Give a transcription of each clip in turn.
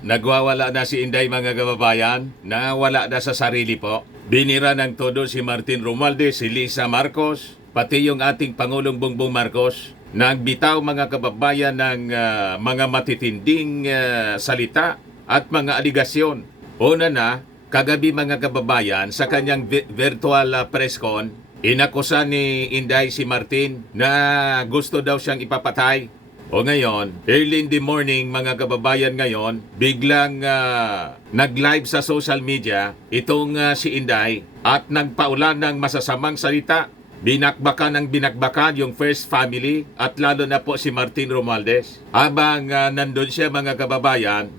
Nagwawala na si Inday mga kababayan, nawala na sa sarili po. Binira ng todo si Martin Romualdez, si Lisa Marcos, pati yung ating Pangulong Bongbong Marcos. Nagbitaw mga kababayan ng mga matitinding salita at mga aligasyon. Una na, kagabi mga kababayan sa kanyang virtual press con, inakusa ni Inday si Martin na gusto daw siyang ipapatay. O ngayon, early in the morning mga kababayan ngayon, biglang nag-live sa social media itong si Inday at nagpaulan ng masasamang salita. Binakbakan ng binakbakan yung first family at lalo na po si Martin Romualdez. Habang nandun siya mga kababayan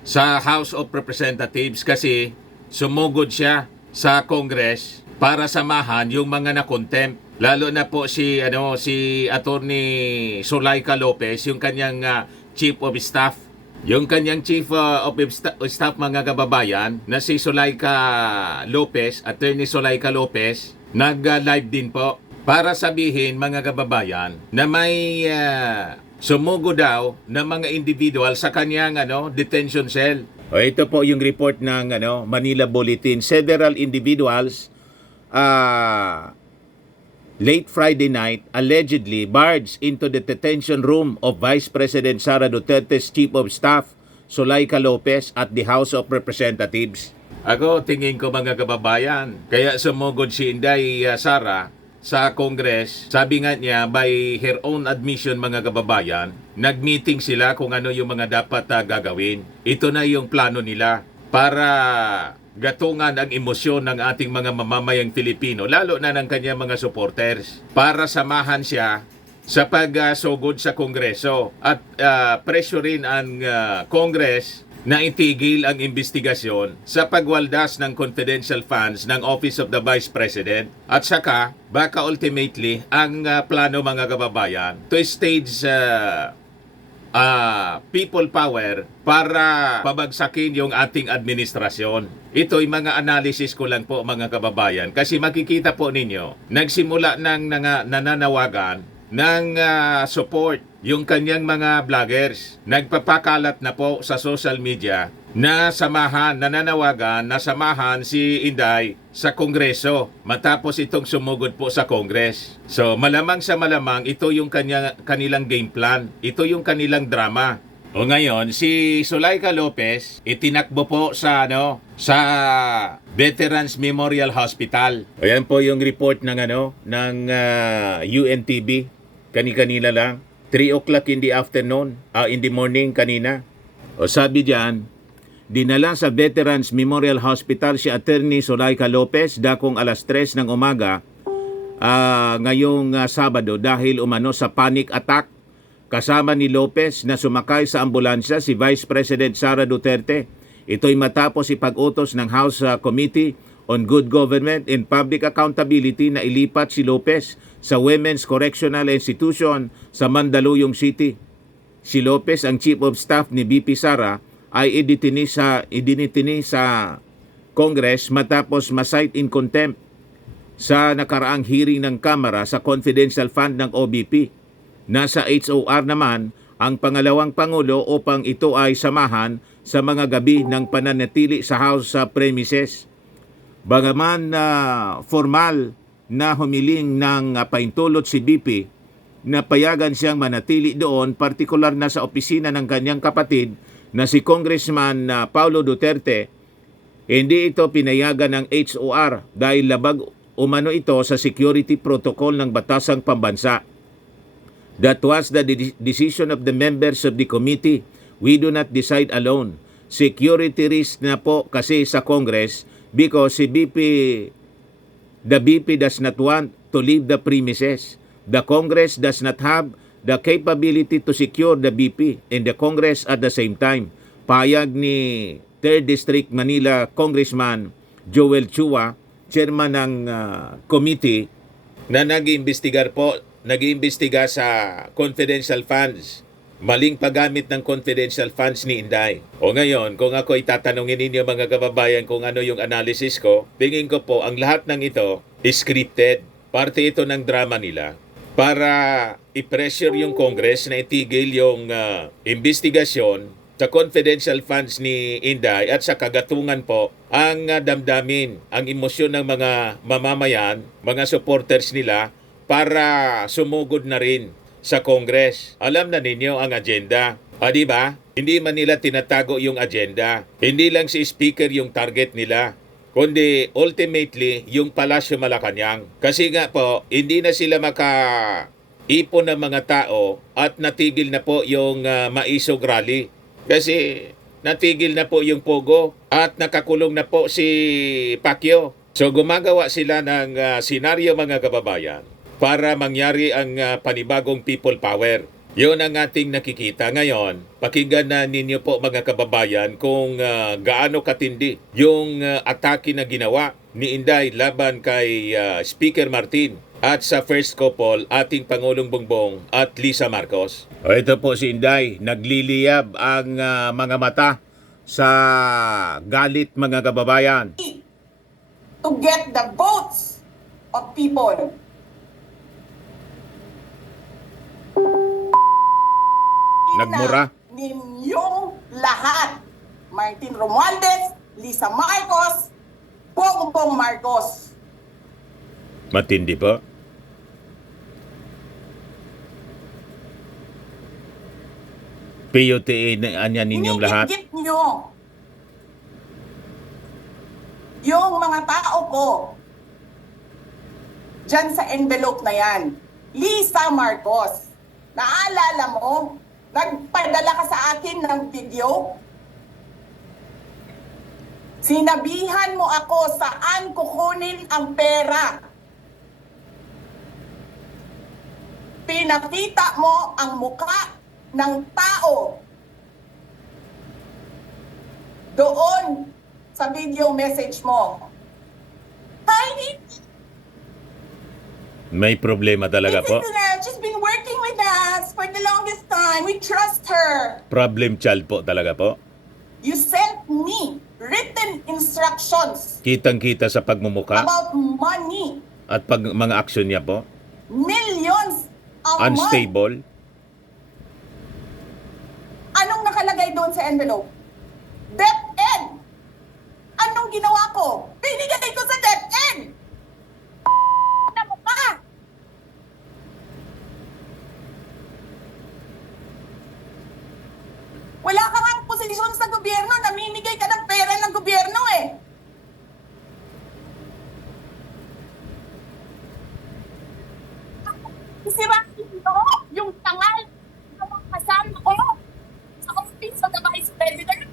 sa House of Representatives kasi sumugod siya sa Congress para samahan yung mga na-contempt. Lalo na po si Attorney Zulaika Lopez, yung kanyang Chief of Staff. Yung kanyang Chief of Staff mga kababayan na si Zulaika Lopez, Attorney Zulaika Lopez, nag-live din po para sabihin mga kababayan na may sumugo daw na mga individual sa kanyang detention cell. O ito po yung report ng Manila Bulletin. Several individuals late Friday night allegedly barged into the detention room of Vice President Sara Duterte's Chief of Staff, Zulaika Lopez, at the House of Representatives. Ako, tingin ko mga kababayan, kaya sumugod si Inday Sara sa Congress. Sabi nga niya, by her own admission mga kababayan, nag-meeting sila kung ano yung mga dapat gagawin. Ito na yung plano nila para gatungan ang emosyon ng ating mga mamamayang Pilipino, lalo na ng kanyang mga supporters, para samahan siya sa pagsugod sa Kongreso at pressurein ang Congress na itigil ang investigasyon sa pagwaldas ng confidential funds ng Office of the Vice President at saka baka ultimately ang plano mga kababayan to stage people power para pabagsakin yung ating administrasyon. Ito'y mga analysis ko lang po mga kababayan kasi makikita po ninyo, nagsimula ng nananawagan ng support yung kanyang mga vloggers. Nagpapakalat na po sa social media na nananawagan na samahan si Inday sa Kongreso matapos itong sumugod po sa Congress. So malamang sa malamang ito yung kanilang game plan. Ito yung kanilang drama. O ngayon, si Zulaika Lopez itinakbo po sa Veterans Memorial Hospital. Ayan po yung report ng UNTV kanina lang. 3 o'clock in the afternoon, in the morning kanina. O sabi diyan, dinala sa Veterans Memorial Hospital si Attorney Zulaika Lopez dakong alas 3 ng umaga ngayong Sabado dahil umano sa panic attack. Kasama ni Lopez na sumakay sa ambulansya si Vice President Sara Duterte. Ito'y matapos ipag-utos ng House Committee on Good Government and Public Accountability na ilipat si Lopez sa Women's Correctional Institution sa Mandaluyong City. Si Lopez, ang Chief of Staff ni VP Sara, ay idinitini sa Congress matapos ma-cite in contempt sa nakaraang hearing ng Kamara sa confidential fund ng OBP. Nasa HOR naman ang pangalawang Pangulo upang ito ay samahan sa mga gabi ng pananatili sa House premises. Bagaman formal na humiling ng paintulot si BP na payagan siyang manatili doon, partikular na sa opisina ng kanyang kapatid na si Congressman Paulo Duterte, hindi ito pinayagan ng HOR dahil labag umano ito sa security protocol ng Batasang Pambansa. That was the decision of the members of the committee. We do not decide alone. Security risk na po kasi sa Congress because the BP does not want to leave the premises. The Congress does not have the capability to secure the BP and the Congress at the same time. Payag ni 3rd District Manila Congressman Joel Chua, chairman ng committee na nag-iimbestiga sa confidential funds. Maling paggamit ng confidential funds ni Inday. O ngayon, kung ako itatanungin ninyo mga kababayan kung ano yung analysis ko, tingin ko po ang lahat ng ito is scripted. Parte ito ng drama nila para i-pressure yung Congress na itigil yung investigasyon sa confidential funds ni Inday at sa kagatungan po ang damdamin, ang emosyon ng mga mamamayan, mga supporters nila para sumugod na rin sa Congress. Alam na ninyo ang agenda. Di ba? Hindi man nila tinatago yung agenda. Hindi lang si Speaker yung target nila, kundi ultimately yung Palasyo Malacanang. Kasi nga po, hindi na sila ipon ng mga tao at natigil na po yung maisog rally. Kasi natigil na po yung Pogo at nakakulong na po si Pacquiao. So gumagawa sila ng senaryo mga kababayan para mangyari ang panibagong people power. Yun ang ating nakikita ngayon. Pakinggan na ninyo po mga kababayan kung gaano katindi yung atake na ginawa ni Inday laban kay Speaker Martin at sa first couple, ating Pangulong Bongbong at Lisa Marcos. Ito po si Inday, nagliliyab ang mga mata sa galit mga kababayan. To get the votes of people. Nagmura. Ninyong lahat. Martin Romualdez, Lisa Marcos, Bongbong Marcos. Matindi po. PUTA na anya ninyong lahat. Inigit nyo yung mga tao ko dyan sa envelope na yan. Lisa Marcos, naalala mo, nagpadala ka sa akin ng video? Sinabihan mo ako saan kukunin ang pera. Pinakita mo ang mukha ng tao doon sa video message mo. Hi, May problema talaga po. she's been working with us for the longest time. We trust her. Problem child po talaga po. You sent me written instructions Kitang-kita sa pagmumuka about money. at mga aksyon niya po. Millions a month. Unstable. Anong nakalagay doon sa envelope? DepEd. Anong ginawa ko? Binigay ko sa DepEd. Na mo pa. Wala ka nga posisyon sa gobyerno. Namimigay ka ng pera ng gobyerno eh. Sira ito, yung tangal ng mga kasama ko sa office of the Vice President.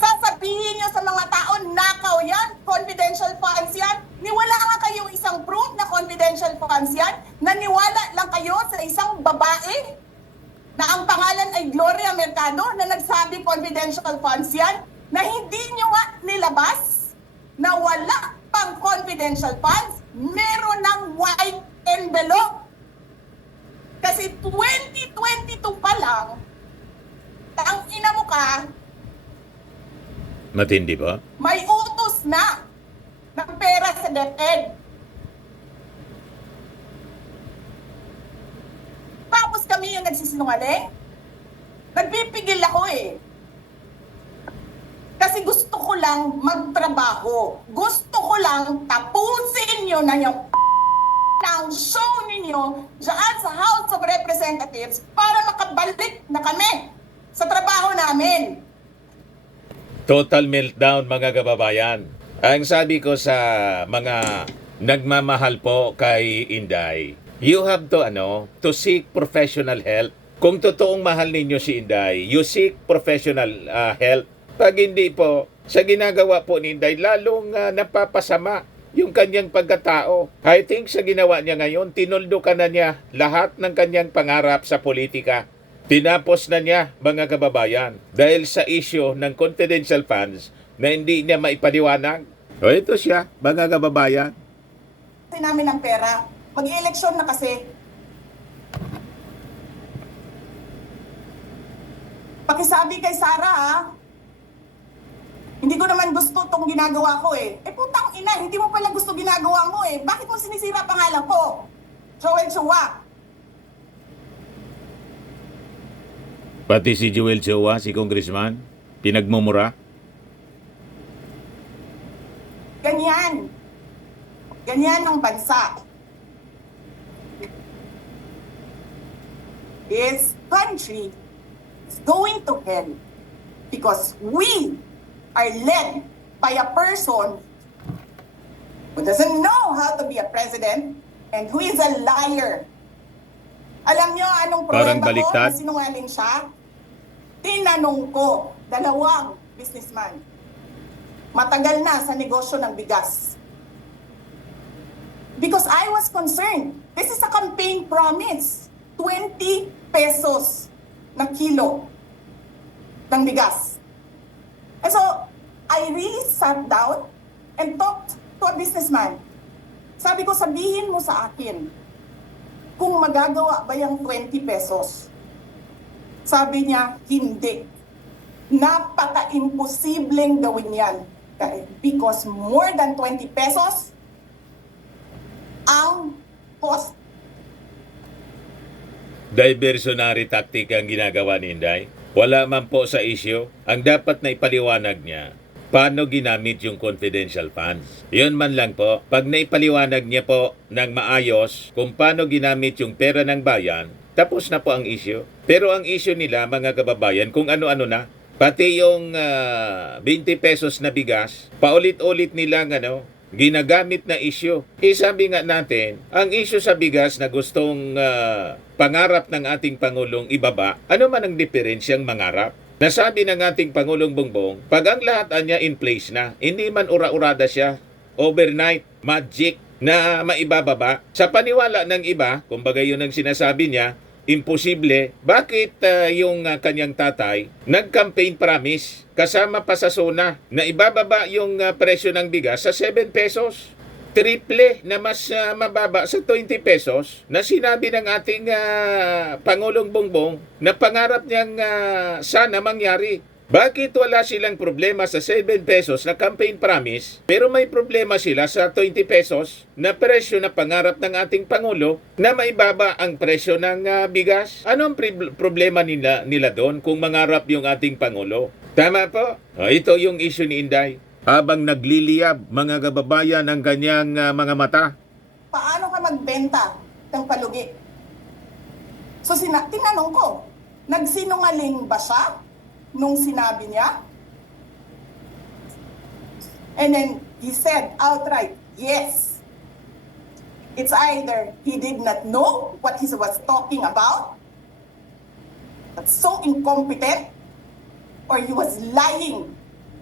Sasabihin nyo sa mga tao, nakaw yan, confidential funds yan. Niwala nga kayong isang proof na confidential funds yan. Naniwala lang kayo sa isang babae na ang pangalan ay Gloria Mercado na nagsabi confidential funds yan, na hindi nyo nga nilabas na wala pang confidential funds, meron ng white envelope. Kasi 2022 pa lang, ang ina mo ka, Matindi po. may utos na ng pera sa DepEd. Tapos kami yung nagsisinungaling. Nagpipigil ako eh. Kasi gusto ko lang magtrabaho. Gusto ko lang tapusin nyo na yung ng show ninyo dyan sa House of Representatives para makabalik na kami sa trabaho namin. Total meltdown mga kababayan. Ang sabi ko sa mga nagmamahal po kay Inday, you have to seek professional help. Kung totoong mahal ninyo si Inday, you seek professional help. Pag hindi po, sa ginagawa po ni Inday, lalong napapasama yung kanyang pagkatao. I think sa ginawa niya ngayon, tinuldo ka na niya lahat ng kanyang pangarap sa politika. Tinapos na niya, mga kababayan, dahil sa issue ng confidential funds na hindi niya maipaliwanag. O ito siya, mga kababayan. Kasi namin ng pera. Mag-eleksyon na kasi. Pakisabi kay Sara ha. Hindi ko naman gusto itong ginagawa ko eh. Eh putang ina, hindi mo pala gusto ginagawa mo eh. Bakit mo sinisira pangalan ko? Joel Chua. Pati si Joel Chua, si Congressman, pinagmumura. Ganyan. Ganyan ang bansa. This country is going to hell because we are led by a person who doesn't know how to be a president and who is a liar. Alam nyo anong Parang problema ko baliktad. na sinungaling siya? Tinanong ko, dalawang businessman. Matagal na sa negosyo ng bigas. Because I was concerned. This is a campaign promise. 20 pesos na kilo ng bigas. And so, I really sat down and talked to a businessman. Sabi ko, sabihin mo sa akin, kung magagawa ba yung 20 pesos? Sabi niya, hindi. Napaka-imposibleng gawin yan. Because more than 20 pesos, ang cost. Diversionary tactic ang ginagawa ni Inday. Wala man po sa issue. Ang dapat na ipaliwanag niya, paano ginamit yung confidential funds. Yun man lang po. Pag naipaliwanag niya po ng maayos kung paano ginamit yung pera ng bayan, tapos na po ang issue. Pero ang issue nila, mga kababayan, kung ano-ano na. Pati yung 20 pesos na bigas, paulit-ulit nilang ginagamit na issue. Sabi nga natin, ang issue sa bigas na gustong pangarap ng ating Pangulong ibaba, ano man ang diferensyang mangarap? Nasabi ng ating Pangulong Bongbong, pag ang lahat niya in place na, hindi man ura-urada siya, overnight, magic na maibababa. Sa paniwala ng iba, kumbaga yun ang sinasabi niya, imposible. Bakit yung kanyang tatay nag-campaign promise kasama pa sa SONA na ibababa yung presyo ng bigas sa 7 pesos? Triple na mas mababa sa 20 pesos na sinabi ng ating Pangulong Bongbong na pangarap niyang sana mangyari. Bakit wala silang problema sa 7 pesos na campaign promise pero may problema sila sa 20 pesos na presyo na pangarap ng ating Pangulo na maibaba ang presyo ng bigas? Ano ang problema nila doon kung mangarap yung ating Pangulo? Tama po. Ito yung issue ni Inday. Habang nagliliyab mga kababayan ang kanyang mga mata. Paano ka magbenta ng palugi? So tinanong ko, nagsinungaling ba siya nung sinabi niya? And then he said outright, yes. It's either he did not know what he was talking about, that's so incompetent, or he was lying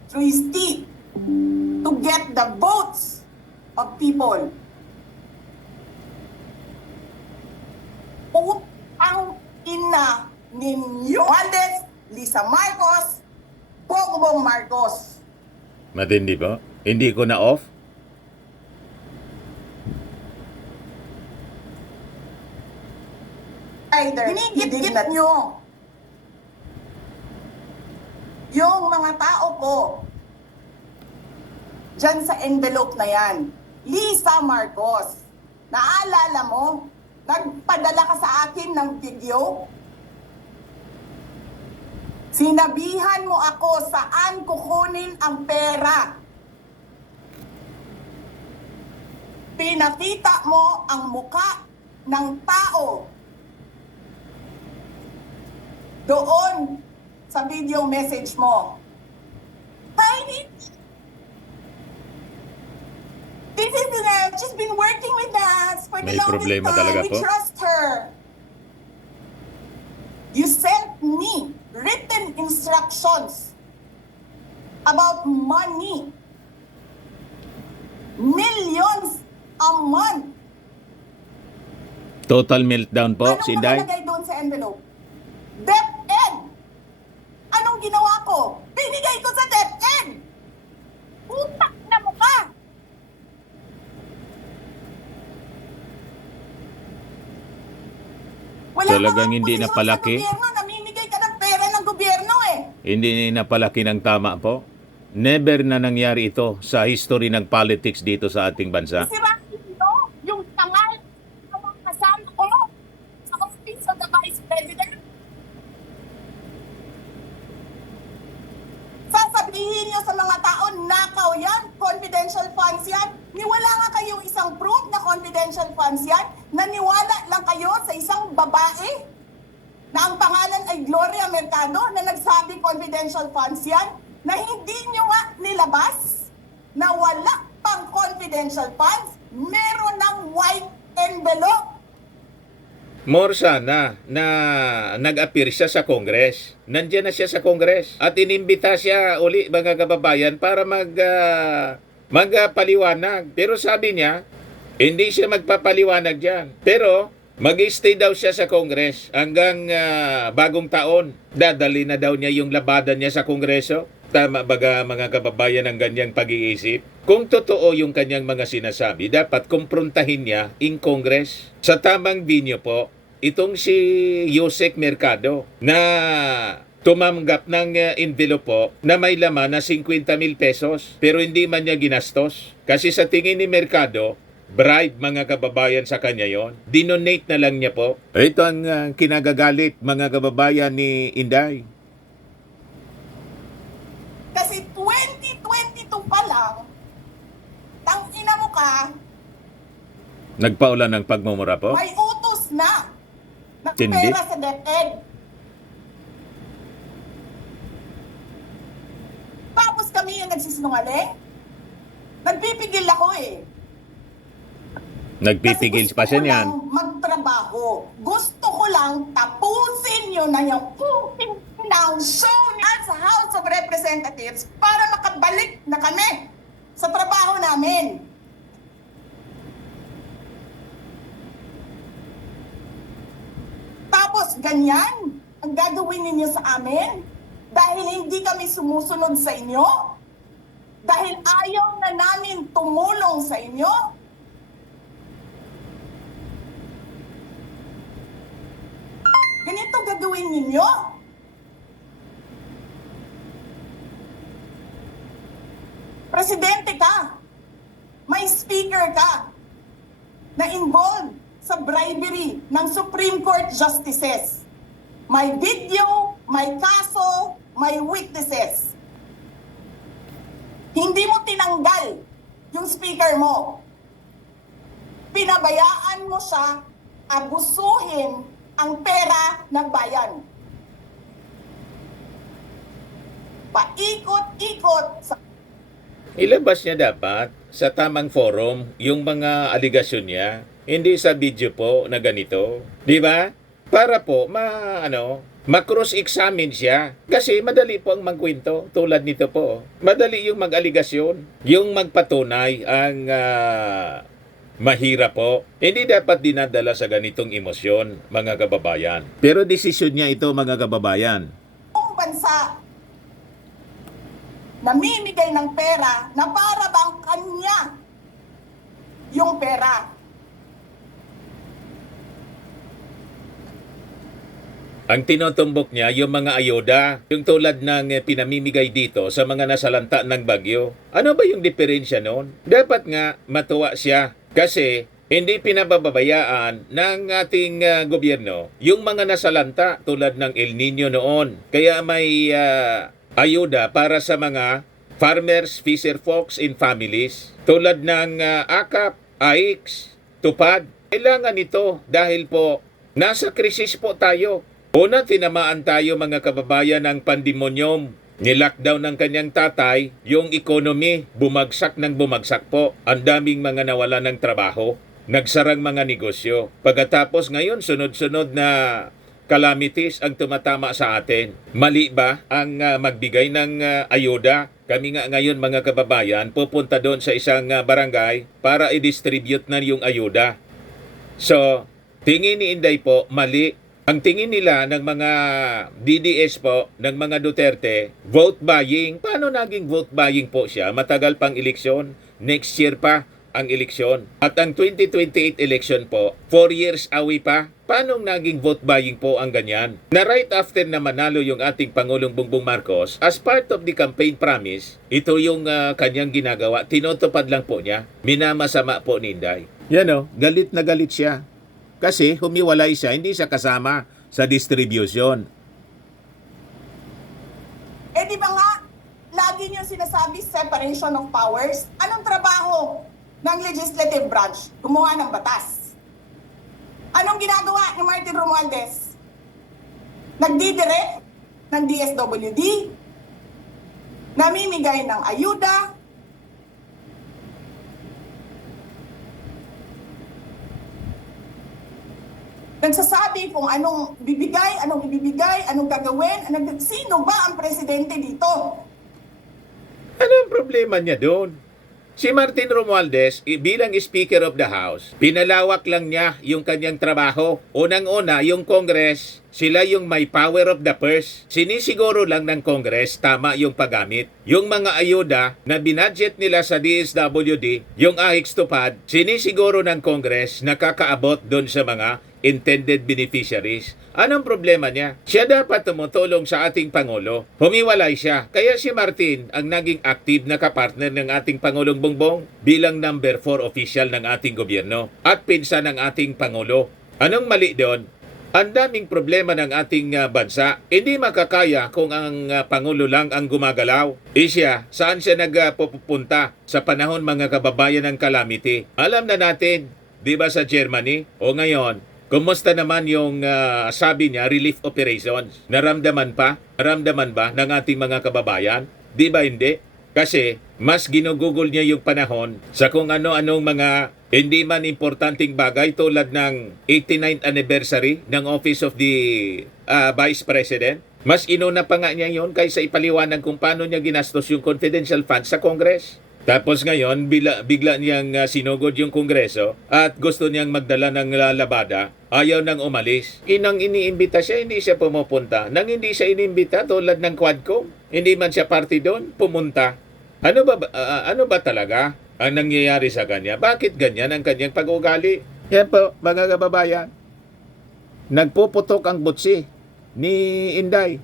through his teeth to get the votes of people. Putang ina ninyo. Valdez, Lisa Marcos, Bongbong Marcos. Matindi po. Hindi ko na off. Either hinigit nyo yung mga tao ko dyan sa envelope na yan. Lisa Marcos, naalala mo, nagpadala ka sa akin ng video? Sinabihan mo ako saan kukunin ang pera. Pinakita mo ang muka ng tao doon sa video message mo. Hi, this is she's been working with us for the May longest problema time. talaga We po. trust her. You sent me written instructions about money. Millions a month. Total meltdown po, Anong si Inday. nakalagay doon sa envelope? DepEd. Anong ginawa ko? Binigay ko sa DepEd. Utak na mukha. Wala Talagang kang hindi posisyon napalaki. sa gobyerno, namimigay ka ng pera ng gobyerno eh. Hindi napalaki ng tama po. Never na nangyari ito sa history ng politics dito sa ating bansa. Sirain nyo yung tangal ng mga kasama ko sa Office of the Vice President. Sabihin nyo sa mga tao, nakaw yan, confidential funds yan. Niwala nga kayong isang proof na confidential funds yan. Naniwala lang kayo sa isang babae na ang pangalan ay Gloria Mercado na nagsabi confidential funds yan, na hindi nyo nga nilabas na wala pang confidential funds, meron ng white envelope. More sana na nag-appear siya sa Congress. Nandiyan na siya sa Congress. At inimbita siya uli, mga kababayan, para magpaliwanag. Pero sabi niya, hindi siya magpapaliwanag dyan. Pero mag-stay daw siya sa Congress hanggang bagong taon. Dadali na daw niya yung labadan niya sa Kongreso. Tama baga mga kababayan ang ganyang pag-iisip? Kung totoo yung kanyang mga sinasabi, dapat kumprontahin niya in Congress. Sa tamang binyo po, itong si Yusek Mercado na tumanggap ng envelope po na may laman na 50,000 pesos pero hindi man niya ginastos. Kasi sa tingin ni Mercado, bribe mga kababayan sa kanya yon. Dinonate na lang niya po. Ito ang kinagagalit mga kababayan ni Inday. Kasi 2022 pa lang, tangina mo ka, Nagpaulan ng pagmumura po? may utos na ng Tindi? pera sa DepEd. Tapos kami yung nagsisinungaling? Nagpipigil ako eh. Nagpipigil pa siya niyan. Gusto ko lang magtrabaho. Gusto ko lang tapusin nyo na yung sa House of Representatives para makabalik na kami sa trabaho namin. Tapos ganyan ang gagawin ninyo sa amin dahil hindi kami sumusunod sa inyo, dahil ayaw na namin tumulong sa inyo. Ganito gagawin ninyo? Presidente ka, may speaker ka na involved sa bribery ng Supreme Court justices. May video, may kaso, may witnesses. Hindi mo tinanggal yung speaker mo. Pinabayaan mo siya abusuhin ang pera ng bayan. Paikot-ikot sa Ilabas niya dapat sa tamang forum yung mga aligasyon niya. Hindi sa video po na ganito. Di ba? Para po ma-cross-examine siya. Kasi madali po ang magkwento tulad nito po. Madali yung mag-aligasyon. Yung magpatunay ang mahirap po. Hindi dapat dinadala sa ganitong emosyon, mga kababayan. Pero desisyon niya ito, mga kababayan. buong bansa namimigay ng pera na para bang kanya yung pera. Ang tinutumbok niya, yung mga ayoda, yung tulad ng pinamimigay dito sa mga nasalanta ng bagyo. Ano ba yung diferensya noon? Dapat nga matuwa siya kasi hindi pinababayaan ng ating gobyerno yung mga nasalanta tulad ng El Nino noon. Kaya may ayuda para sa mga farmers, fisher folks, and families. Tulad ng AKAP, AIX, TUPAD. Kailangan ito dahil po nasa krisis po tayo. Una, tinamaan tayo mga kababayan ng pandemonyum. Nilockdown ng kanyang tatay, yung economy, bumagsak ng bumagsak po. Ang daming mga nawala ng trabaho. Nagsarang mga negosyo. Pagkatapos ngayon, sunod-sunod na calamities ang tumatama sa atin. Mali ba ang magbigay ng ayuda? Kami nga ngayon mga kababayan, pupunta doon sa isang barangay para i-distribute na yung ayuda. So, tingin ni Inday po, mali. Ang tingin nila ng mga DDS po, ng mga Duterte, vote buying. Paano naging vote buying po siya? Matagal pang eleksyon. Next year pa ang eleksyon. At ang 2028 election po, 4 years away pa. Paano naging vote buying po ang ganyan? Na right after na manalo yung ating Pangulong Bongbong Marcos, as part of the campaign promise, ito yung kanyang ginagawa. Tinutupad lang po niya. Minamasama po ni Inday. Yan o, galit na galit siya. Kasi humiwalay siya, hindi siya kasama sa distribution. Eh di ba nga, lagi separation of powers, anong trabaho ng legislative branch? Gumawa ng batas. Anong ginagawa ni Martin Romualdez? Nagdidirect ng DSWD, namimigay ng ayuda, nagsasabi kung anong bibigay, anong ibibigay, anong gagawin, sino ba ang presidente dito? Ano ang problema niya doon? Si Martin Romualdez, bilang Speaker of the House, pinalawak lang niya yung kanyang trabaho. Unang-una, yung Congress, sila yung may power of the purse. Sinisiguro lang ng Congress, tama yung paggamit. Yung mga ayuda na binadget nila sa DSWD, yung ahix tupad, sinisiguro ng Congress nakakaabot doon sa mga intended beneficiaries. Anong problema niya? Siya dapat tumutulong sa ating Pangulo. Humiwalay siya. Kaya si Martin ang naging active na kapartner ng ating Pangulong Bongbong bilang number 4 official ng ating gobyerno at pinsan ng ating Pangulo. Anong mali doon? Ang daming problema ng ating bansa. Hindi makakaya kung ang Pangulo lang ang gumagalaw. Siya, saan siya nagpupunta sa panahon mga kababayan ng calamity? Alam na natin, di ba sa Germany? O ngayon, kumusta naman yung sabi niya, relief operations? Naramdaman ba ng ating mga kababayan? Di ba hindi? Kasi mas ginugugol niya yung panahon sa kung ano-anong mga hindi man importanteng bagay tulad ng 89th anniversary ng Office of the Vice President. Mas inuna pa nga niya yun kaysa ipaliwanag kung paano niya ginastos yung confidential funds sa Congress. Tapos ngayon, bigla niyang sinugod yung Kongreso at gusto niyang magdala ng labada, ayaw nang umalis. Inang iniimbita siya, hindi siya pumupunta. Nang hindi siya iniimbita tulad ng Quadcom, hindi man siya party doon, pumunta. Ano ba talaga ang nangyayari sa kanya? Bakit ganyan ang kanyang pag-ugali? Yan po, mga kababayan. Nagpuputok ang butsi ni Inday.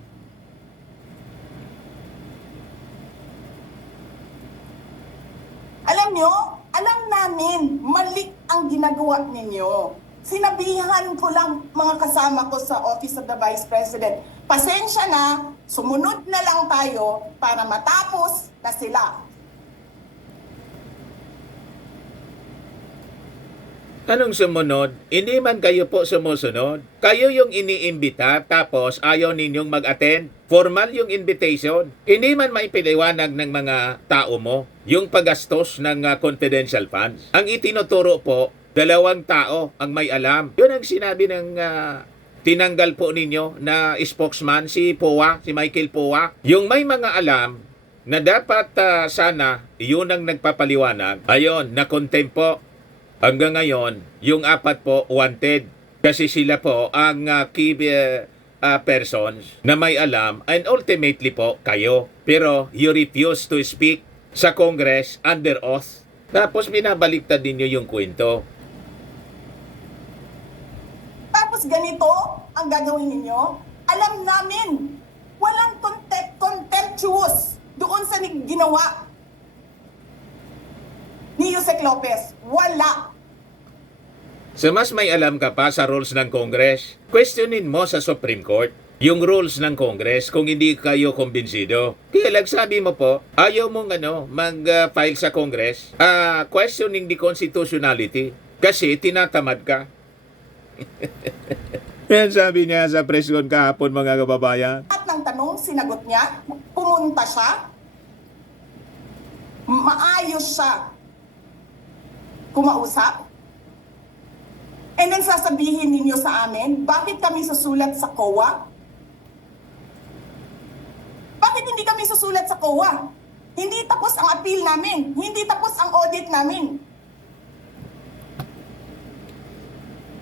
Alam nyo, alam namin, mali ang ginagawa ninyo. Sinabihan ko lang mga kasama ko sa Office of the Vice President, pasensya na, sumunod na lang tayo para matapos na sila. Anong sumunod? Hindi man kayo po sumusunod. Kayo yung iniimbita tapos ayaw ninyong mag-attend. Formal yung invitation. Hindi man maipiliwanag ng mga tao mo yung paggastos ng confidential funds. Ang itinuturo po, 2 tao ang may alam. Yun ang sinabi ng tinanggal po ninyo na spokesman, si Powa, si Michael Powa. Yung may mga alam na dapat sana yun ang nagpapaliwanag. Ayon, na-contempt po. Hanggang ngayon, yung 4 po wanted kasi sila po ang key persons na may alam and ultimately po kayo. Pero you refuse to speak sa Congress under oath. Tapos binabaliktad ninyo yung kwento. Tapos ganito ang gagawin ninyo, alam namin, walang contemptuous doon sa ginawa ni Yusek Lopez. Wala. So mas may alam ka pa sa rules ng Congress? Questionin mo sa Supreme Court yung rules ng Congress kung hindi kayo kumbinsido. Kaya sabi mo po, ayaw mong mag-file sa Congress, questioning the constitutionality kasi tinatamad ka. Yan sabi niya sa press con kahapon, mga kababayan. At ng tanong, sinagot niya, pumunta siya, maayos siya kumausap, and then sasabihin ninyo sa amin, bakit kami susulat sa COA? Bakit hindi kami susulat sa COA? Hindi tapos ang appeal namin, hindi tapos ang audit namin.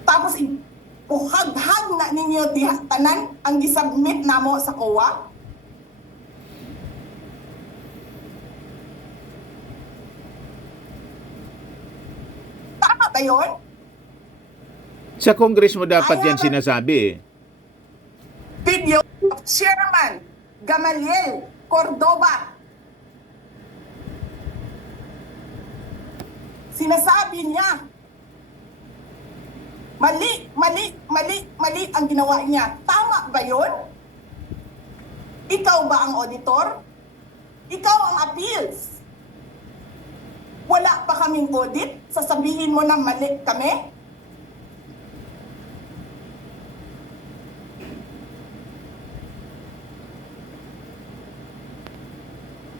Tapos buhag-hag na ninyo tanan ang gisubmit namo sa COA? Tama ba yun? Sa Congress mo dapat yan sinasabi. Video of Chairman Gamaliel Cordoba. Sinasabi niya, mali ang ginawa niya. Tama ba yun? Ikaw ba ang auditor? Ikaw ang appeals. Wala pa kaming audit? Sasabihin mo na mali kami?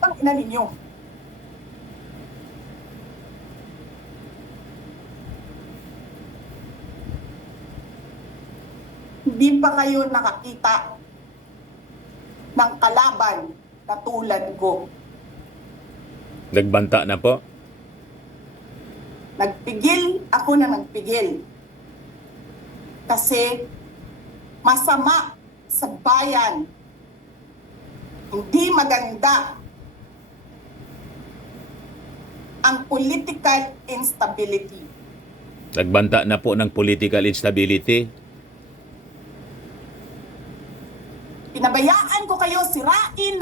Ang ina ninyo. Hindi pa kayo nakakita ng kalaban na tulad ko. Nagbanta na po. Nagpigil ako na nagpigil. Kasi masama sa bayan. Hindi maganda ang political instability. Nagbanta na po ng political instability. Pinabayaan ko kayo sirain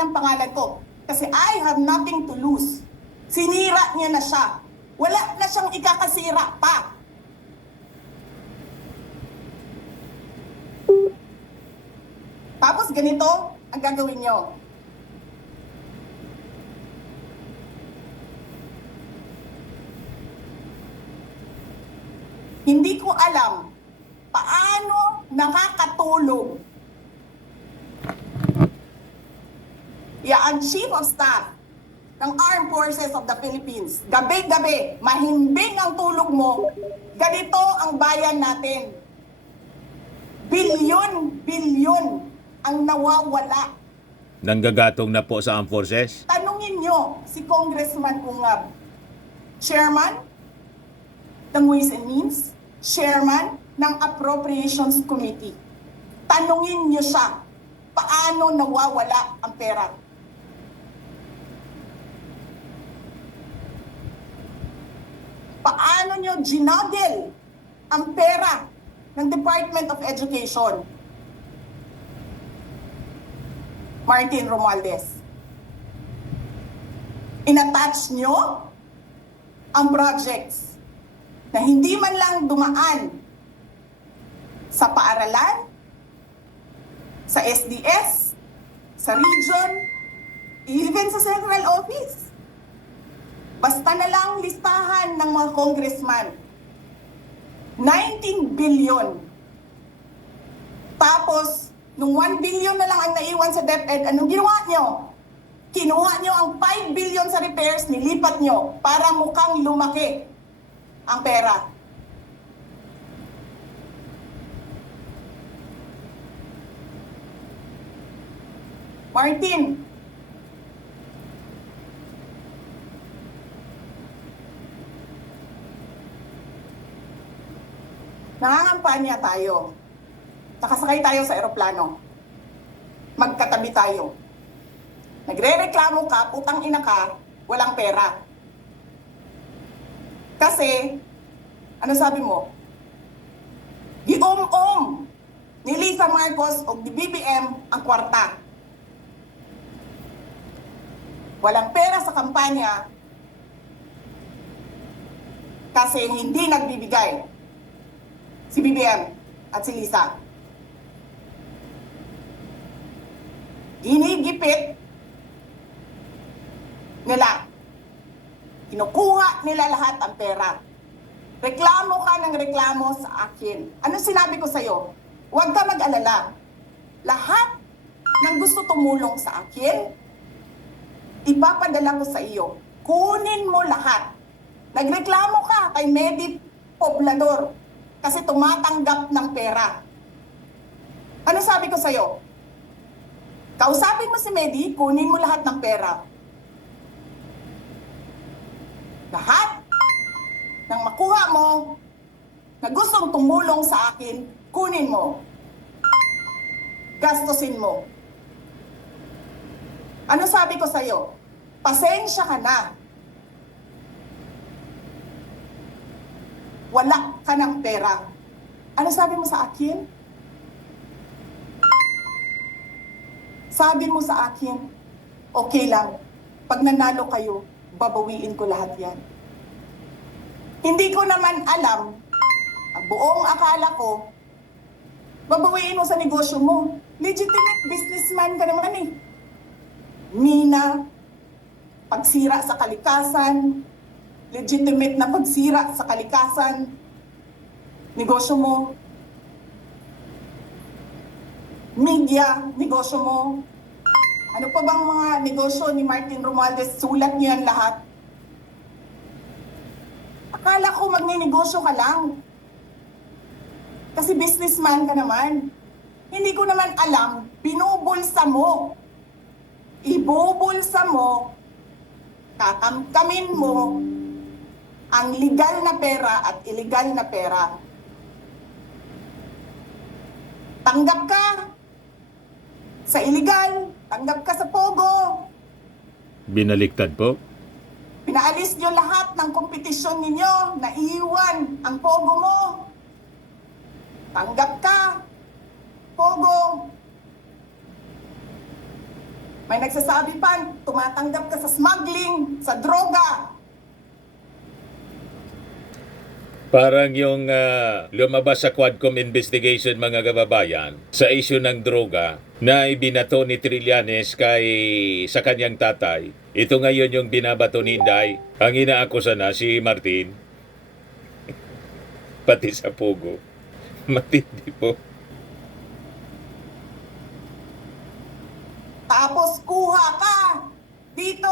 ang pangalan ko. Kasi I have nothing to lose. Sinira niya na siya. Wala na siyang ikakasira pa. Tapos ganito ang gagawin niyo. Hindi ko alam paano nakakatulong ang Chief of Staff ng Armed Forces of the Philippines. Gabi-gabi, mahimbing ang tulog mo. Ganito ang bayan natin. Bilyon ang nawawala. Nanggagatong na po sa armed forces? Tanungin nyo si Congressman Ungab, Chairman ng Ways and Means, Chairman ng Appropriations Committee. Tanungin nyo siya, paano nawawala ang pera? Paano nyo ginagel ang pera ng Department of Education? Martin Romualdez. Inattach nyo ang projects na hindi man lang dumaan sa paaralan, sa SDS, sa region, even sa central office. Basta na lang listahan ng mga congressman. 19 billion. Tapos, nung 1 billion na lang ang naiwan sa DepEd, anong ginawa nyo? Kinuha nyo ang 5 billion sa repairs, nilipat nyo para mukhang lumaki ang pera. Martin, nangangampanya tayo. Nakasakay tayo sa eroplano. Magkatabi tayo. Nagre-reklamo ka, putang ina ka, walang pera. Kasi, ano sabi mo? Giom-om ni Lisa Marcos o di BBM ang kwarta. Walang pera sa kampanya kasi hindi nagbibigay si BBM at si Lisa. Ginigipit nila. Kinukuha nila lahat ang pera. Reklamo ka ng reklamo sa akin. Ano sinabi ko sa'yo? Huwag ka mag-alala. Lahat ng gusto tumulong sa akin, ipapadala ko sa iyo. Kunin mo lahat. Nagreklamo ka kay Medi Poblador kasi tumatanggap ng pera. Ano sabi ko sa'yo? Kausapin mo si Medi, kunin mo lahat ng pera. Lahat ng makuha mo na gustong tumulong sa akin, kunin mo. Gastusin mo. Ano sabi ko sa'yo? Pasensya ka na. Wala ka ng pera. Ano sabi mo sa akin? Sabi mo sa akin, okay lang. Pag nanalo kayo, babawiin ko lahat yan. Hindi ko naman alam, ang buong akala ko, babawiin mo sa negosyo mo. Legitimate businessman ka naman eh. Mina, pagsira sa kalikasan, legitimate na pagsira sa kalikasan, negosyo mo. Media, negosyo mo. Ano pa bang mga negosyo ni Martin Romualdez? Sulat niyo yan lahat. Akala ko magninegosyo ka lang. Kasi businessman ka naman. Hindi ko naman alam, binubulsa mo. Ibubulsa mo, kakamkamin mo ang legal na pera at illegal na pera. Tanggap ka sa illegal, tanggap ka sa pogo. Binaliktad po? Pinaalis nyo lahat ng kompetisyon ninyo, naiiwan ang pogo mo. Tanggap ka, pogo. May nagsasabi pa, tumatanggap ka sa smuggling, sa droga. Parang yung lumabas sa Quadcom investigation mga kababayan sa issue ng droga na ibinato ni Trillanes sa kanyang tatay. Ito ngayon yung binabato ni Inday. Ang inaakusa na si Martin. Pati sa Pogo. Matindi po. Tapos kuha ka dito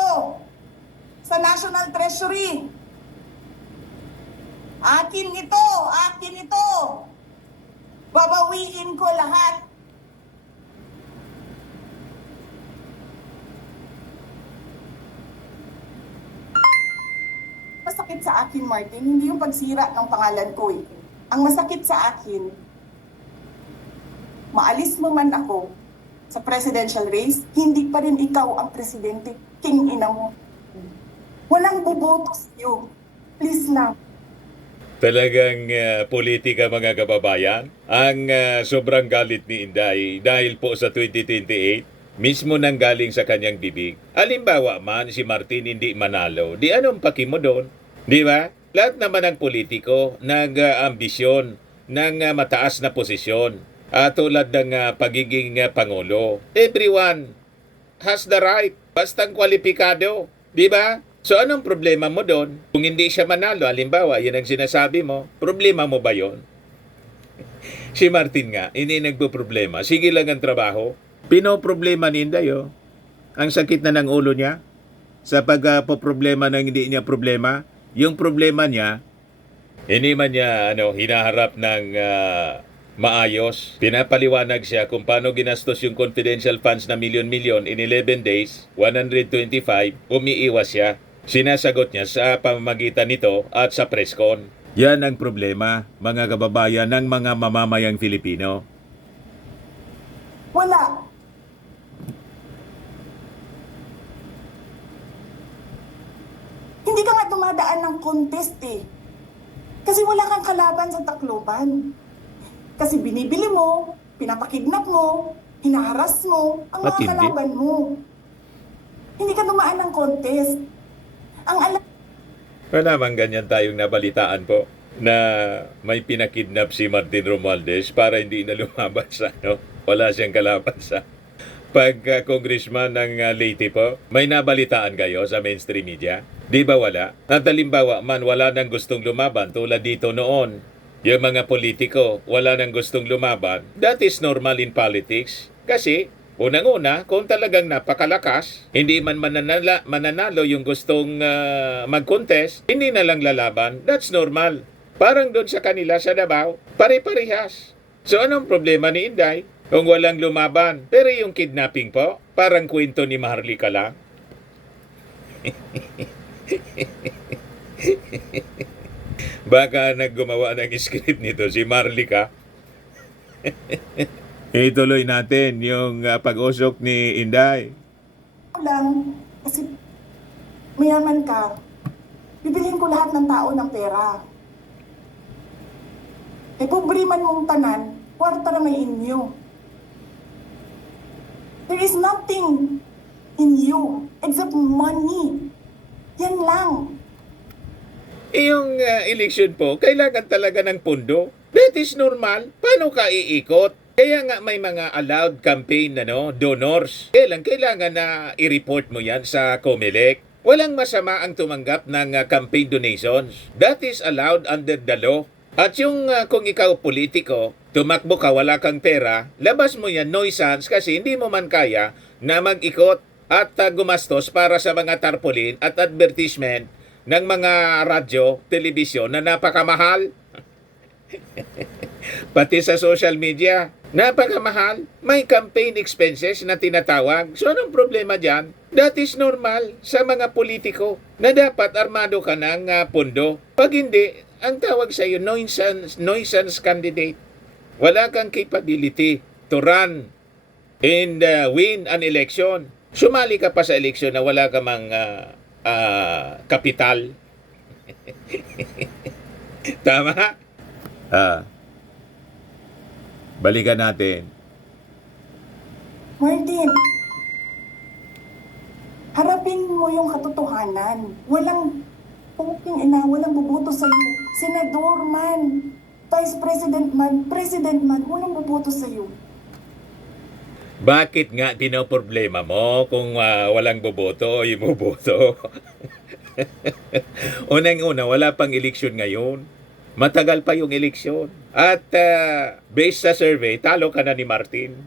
sa National Treasury. Akin ito, akin ito. Babawiin ko lahat. Masakit sa akin, Martin, hindi yung pagsira ng pangalan ko eh. Ang masakit sa akin, maalis mo man ako sa presidential race, hindi pa rin ikaw ang presidente. King ina mo. Walang boboto sa'yo. Please lang. Talagang politika mga kababayan. Ang sobrang galit ni Inday dahil po sa 2028, mismo nang galing sa kanyang bibig. Halimbawa man si Martin hindi manalo, di anong paki mo doon? Di ba? Lahat naman ng politiko nag-ambisyon ng mataas na posisyon. Tulad ng pagiging Pangulo. Everyone has the right. Bastang kwalipikado. Di ba? So anong problema mo doon? Kung hindi siya manalo, halimbawa, yan ang sinasabi mo, problema mo ba yon? Si Martin nga, hindi nagpo-problema. Sige lang ang trabaho. Pinoproblema ni Inday, oh. Ang sakit na ng ulo niya sa pagpo-problema ng hindi niya problema. Yung problema niya, hindi man niya hinaharap ng maayos. Pinapaliwanag siya kung paano ginastos yung confidential funds na milyon-milyon in 11 days, 125, umiiwas siya. Sinasagot niya sa pamamagitan nito at sa presscon. Yan ang problema, mga kababayan ng mga mamamayang Filipino. Wala. Hindi ka nga dumadaan ng contest eh. Kasi wala kang kalaban sa Tacloban. Kasi binibili mo, pinapakidnap mo, hinaharas mo ang mga Matindi. kalaban mo. Hindi ka dumaan ng contest. Ang alam Wala bang ganyan tayong nabalitaan po na may pinakidnap si Martin Romualdez para hindi na lumaban sa wala siyang kalaban sa pagka-congressman ng Leyte po. May nabalitaan kayo sa mainstream media? Di ba wala? At halimbawa man wala nang gustong lumaban tulad dito noon. Yung mga politiko wala nang gustong lumaban. That is normal in politics. Kasi unang-una, kung talagang napakalakas, hindi man mananalo yung gustong mag-contest, hindi na lang lalaban. That's normal. Parang doon sa kanila sa Davao, pare-parehas. So anong problema ni Inday? Kung walang lumaban. Pero yung kidnapping po, parang kwento ni Maharlika lang. Baka naggumawa ng script nito si Maharlika. Ituloy natin yung pag-usok ni Inday. lang, kasi mayaman ka, bibiliin ko lahat ng tao ng pera. Eh, pobre man mong tanan, kwarta na may inyo. There is nothing in you except money. Yan lang. Yung election po, kailangan talaga ng pondo. That is normal. Paano ka iikot? Kaya nga may mga allowed campaign donors. Kailangan na i-report mo yan sa COMELEC. Walang masama ang tumanggap ng campaign donations. That is allowed under the law. At yung kung ikaw politiko, tumakbo ka, wala kang pera, labas mo yan, nuisance, kasi hindi mo man kaya na mag-ikot at gumastos para sa mga tarpaulin at advertisement ng mga radyo, telebisyon na napakamahal. Pati sa social media, napakamahal. May campaign expenses na tinatawag. So anong problema dyan? That is normal sa mga politiko na dapat armado ka ng pondo. Pag hindi, ang tawag sa iyo, nuisance candidate. Wala kang capability to run and win an election. Sumali ka pa sa eleksyon na wala ka mang kapital. Tama? Balikan natin. Martin, harapin mo yung katotohanan. Walang walang boboto sa'yo. Senador man, Vice President man, walang boboto sa'yo. Bakit nga pinoproblema mo kung walang boboto o iboboto? Unang-una, wala pang eleksyon ngayon. Matagal pa yung eleksyon. At based sa survey, talo ka na ni Martin.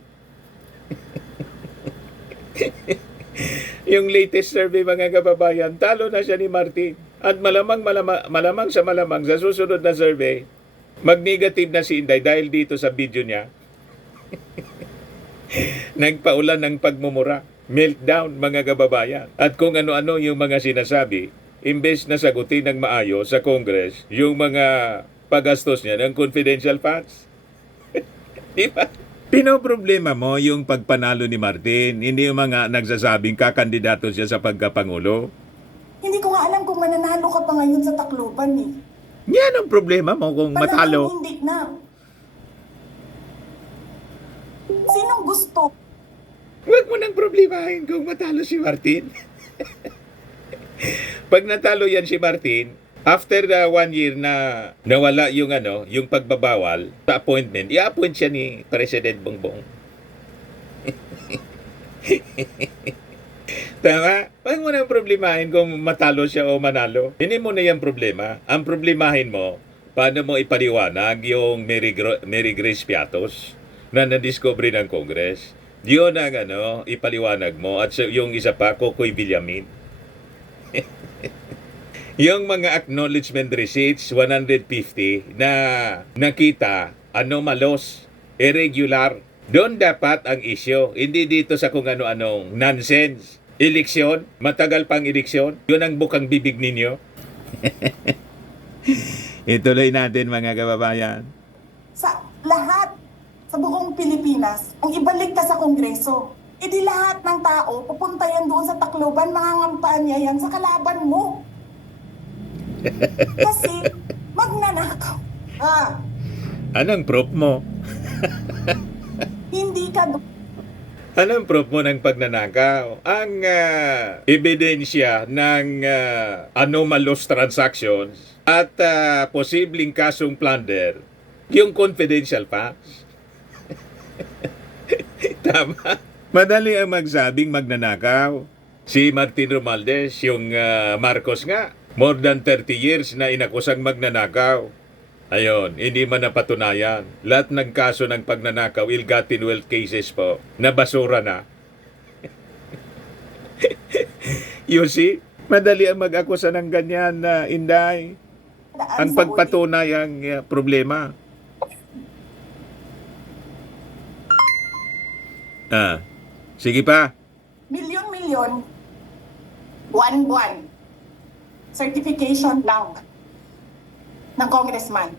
Yung latest survey, mga kababayan, talo na siya ni Martin. At malamang sa susunod na survey, mag-negative na si Inday dahil dito sa video niya. Nagpaulan ng pagmumura, meltdown, mga kababayan. At kung ano-ano yung mga sinasabi, imbes na sagutin ng maayos sa Congress yung mga pagastos niya ng confidential funds. Di ba? Pinoproblema mo yung pagpanalo ni Martin, hindi yung mga nagsasabing kakandidato siya sa pagkapangulo. Hindi ko nga alam kung mananalo ka pa ngayon sa Tacloban eh. Yan ang problema mo kung matalo. Hindi na. Sinong gusto? Huwag mo nang problemahin kung matalo si Martin. Pag natalo yan si Martin, after 1 year na nawala yung yung pagbabawal sa appointment, i-appoint siya ni President Bongbong. Tama? Huwag mo nang problemahin kung matalo siya o manalo. Hindi mo na yung problema. Ang problemahin mo, paano mo ipaliwanag yung Mary Grace Piatos na nadiscovery ng Congress. Yun ang ipaliwanag mo. At yung isa pa, Kokoy Villamin. Yung mga acknowledgement receipts, 150, na nakita, anomalous, irregular. Doon dapat ang issue. Hindi dito sa kung ano-anong nonsense. Eleksyon, matagal pang eleksyon. Yun ang bukang bibig ninyo. Ituloy natin, mga kababayan. Sa lahat, sa buong Pilipinas, ang ibalik ka sa Kongreso. E di lahat ng tao, pupunta yan doon sa Tacloban, mangangampanya yan sa kalaban mo. Kasi, magnanakaw. Anong proof mo? Hindi ka doon. Anong proof mo ng pagnanakaw? Ang ebidensya ng anomalous transactions at posibleng kasong plunder, yung confidential facts. Tama. Madali ang magsabing magnanakaw. Si Martin Romualdez, yung Marcos nga, more than 30 years na inakusang magnanakaw. Ayun, hindi man napatunayan. Lahat ng kaso ng pagnanakaw, ill-gotten wealth cases po, na basura na. You see? Madali ang mag-akusa ng ganyan na Inday. Ang pagpatunay ang problema. Sige pa. Milyon-milyon, buwan-buwan, certification lang ng congressman.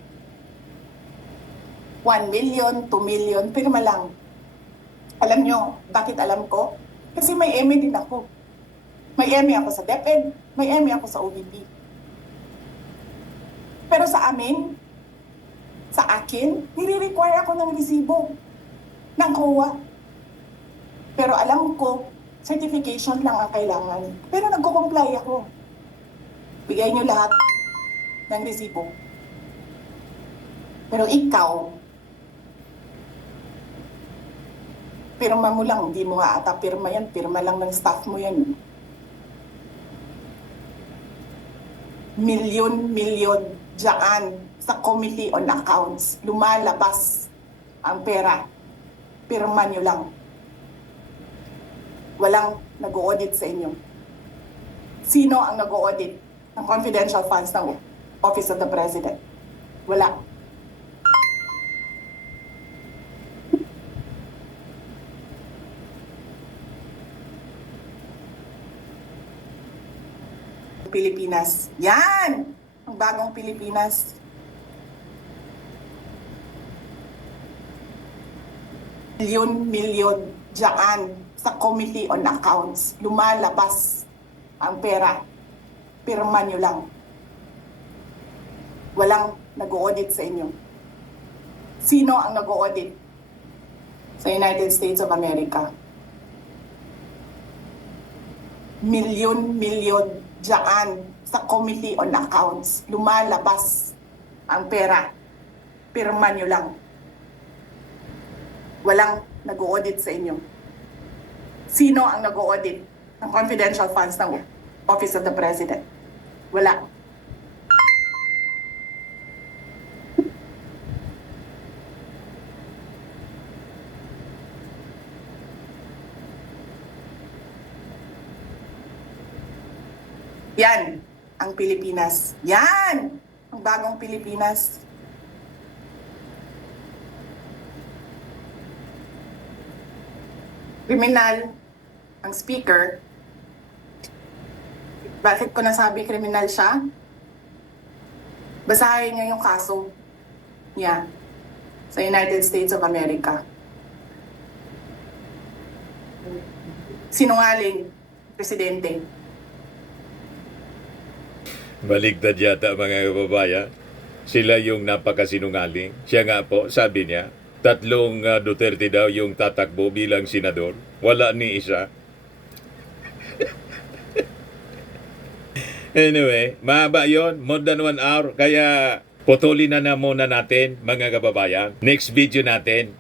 1 million, 2 million, pirma lang. Alam nyo, bakit alam ko? Kasi may MA din ako. May MA ako sa DepEd, may MA ako sa OVP. Pero sa akin, nire-require ako ng resibo ng COA. Pero alam ko, certification lang ang kailangan. Pero nagko-comply ako. Bigay nyo lahat ng resibo. Pero ikaw, pirma mo lang, hindi mo nga ata pirma yan, pirma lang ng staff mo yan. milyon-milyon dyan sa Committee on Accounts. Lumalabas ang pera. Pirma nyo lang. Walang nag-audit sa inyo. Sino ang nag-audit ng confidential funds ng Office of the President? Wala. Pilipinas. Yan! Ang bagong Pilipinas. Milyon-milyon dyan sa Committee on Accounts. Lumalabas ang pera. Pirma nyo lang. Walang nag-audit sa inyo. Sino ang nag-audit sa United States of America? Milyon-milyon dyan sa Committee on Accounts. Lumalabas ang pera. Pirma nyo lang. Walang nag-audit sa inyo. Sino ang nag-audit ng confidential funds ng Office of the President? Wala. Yan ang Pilipinas. Yan ang bagong Pilipinas. Kriminal ang speaker. Bakit ko nasabi kriminal siya? Basahin niyo yung kaso niya sa United States of America. Sinungaling, presidente. Baligtad yata mga kababayan. Sila yung napakasinungaling. Siya nga po, sabi niya, 3 Duterte daw yung tatakbo bilang senador. Wala ni isa. Anyway, mahaba yon, more than 1 hour. Kaya putulin na muna natin mga kababayan. Next video natin,